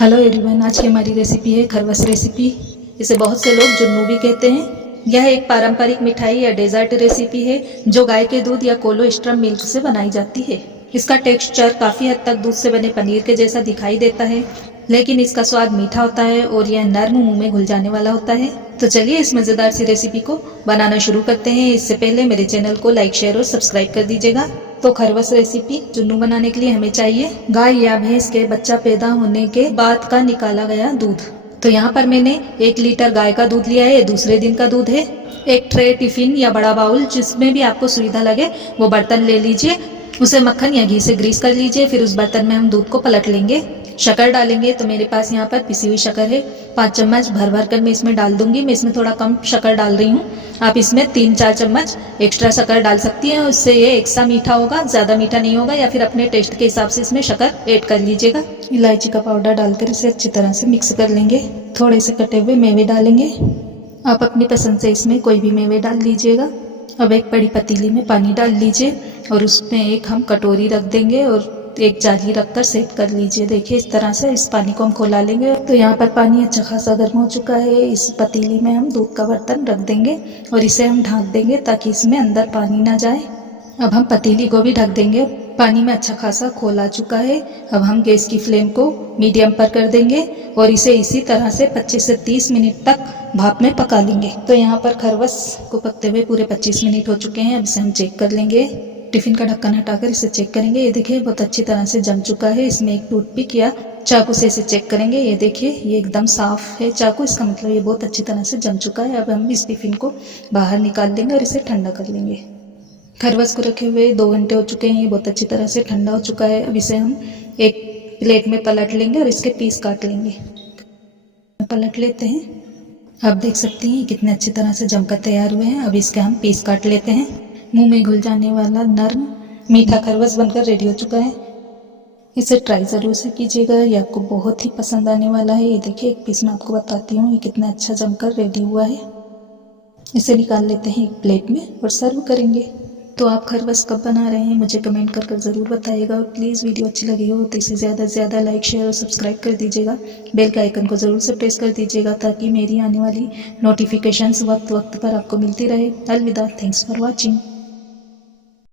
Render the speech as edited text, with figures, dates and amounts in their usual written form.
Hello everyone, आज की हमारी रेसिपी है खरवस रेसिपी। इसे बहुत से लोग जुन्नू भी कहते हैं। यह एक पारंपरिक मिठाई या डेजर्ट रेसिपी है जो गाय के दूध या कोलोस्ट्रम मिल्क से बनाई जाती है। इसका टेक्सचर काफ़ी हद तक दूध से बने पनीर के जैसा दिखाई देता है, लेकिन इसका स्वाद मीठा होता है और यह नर्म मुंह में घुल जाने वाला होता है। तो चलिए इस मज़ेदार सी रेसिपी को बनाना शुरू करते हैं। इससे पहले मेरे चैनल को लाइक, शेयर और सब्सक्राइब कर दीजिएगा। तो खरवस रेसिपी जुन्नू बनाने के लिए हमें चाहिए गाय या भैंस के बच्चा पैदा होने के बाद का निकाला गया दूध। तो यहाँ पर मैंने 1 लीटर गाय का दूध लिया है, दूसरे दिन का दूध है। एक ट्रे, टिफिन या बड़ा बाउल जिसमें भी आपको सुविधा लगे वो बर्तन ले लीजिए। उसे मक्खन या घी से ग्रीस कर लीजिए। फिर उस बर्तन में हम दूध को पलट लेंगे। शक्कर डालेंगे। तो मेरे पास यहाँ पर पिसी हुई शक्कर है, 5 चम्मच भर भर कर मैं इसमें डाल दूंगी। मैं इसमें थोड़ा कम शक्कर डाल रही हूँ। आप इसमें 3-4 चम्मच एक्स्ट्रा शक्कर डाल सकती हैं, उससे ये एक सा मीठा होगा, ज़्यादा मीठा नहीं होगा। या फिर अपने टेस्ट के हिसाब से इसमें शक्कर ऐड कर लीजिएगा। इलायची का पाउडर डालकर इसे अच्छी तरह से मिक्स कर लेंगे। थोड़े से कटे हुए मेवे डालेंगे। आप अपनी पसंद से इसमें कोई भी मेवे डाल लीजिएगा। अब एक बड़ी पतीली में पानी डाल लीजिए और उसमें एक हम कटोरी रख देंगे और एक जाली रखकर सेट कर लीजिए। देखिए इस तरह से इस पानी को हम खौला लेंगे। तो यहाँ पर पानी अच्छा खासा गर्म हो चुका है। इस पतीली में हम दूध का बर्तन रख देंगे और इसे हम ढक देंगे ताकि इसमें अंदर पानी ना जाए। अब हम पतीली को भी ढक देंगे। पानी में अच्छा खासा खौल आ चुका है। अब हम गैस की फ्लेम को मीडियम पर कर देंगे और इसे इसी तरह से 25 से 30 मिनट तक भाप में पका लेंगे। तो यहाँ पर खरवस को पकते हुए पूरे 25 मिनट हो चुके हैं। अब इसे हम चेक कर लेंगे। टिफिन का ढक्कन हटाकर इसे चेक करेंगे। ये देखिए बहुत अच्छी तरह से जम चुका है। इसमें एक टूथपिक या चाकू से इसे चेक करेंगे। ये देखिए ये एकदम साफ है चाकू, इसका मतलब ये बहुत अच्छी तरह से जम चुका है। अब हम इस टिफिन को बाहर निकाल लेंगे और इसे ठंडा कर लेंगे। खरवस को रखे हुए 2 घंटे हो चुके हैं। ये बहुत अच्छी तरह से ठंडा हो चुका है। अब इसे हम एक प्लेट में पलट लेंगे और इसके पीस काट लेंगे। पलट लेते हैं। आप देख सकती हैं कितने अच्छी तरह से जमकर तैयार हुए हैं। अब इसके हम पीस काट लेते हैं। मुंह में घुल जाने वाला नर्म मीठा खरवस बनकर रेडी हो चुका है। इसे ट्राई ज़रूर से कीजिएगा, ये आपको बहुत ही पसंद आने वाला है। ये देखिए एक पीस मैं आपको बताती हूँ ये कितना अच्छा जमकर रेडी हुआ है। इसे निकाल लेते हैं एक प्लेट में और सर्व करेंगे। तो आप खरवस कब बना रहे हैं मुझे कमेंट कर ज़रूर बताइएगा। और प्लीज़ वीडियो अच्छी लगी हो तो इसे ज़्यादा से ज़्यादा लाइक, शेयर और सब्सक्राइब कर दीजिएगा। बेल के आइकन को ज़रूर से प्रेस कर दीजिएगा ताकि मेरी आने वाली नोटिफिकेशंस वक्त वक्त पर आपको मिलती रहे। अलविदा। Thanks for watching.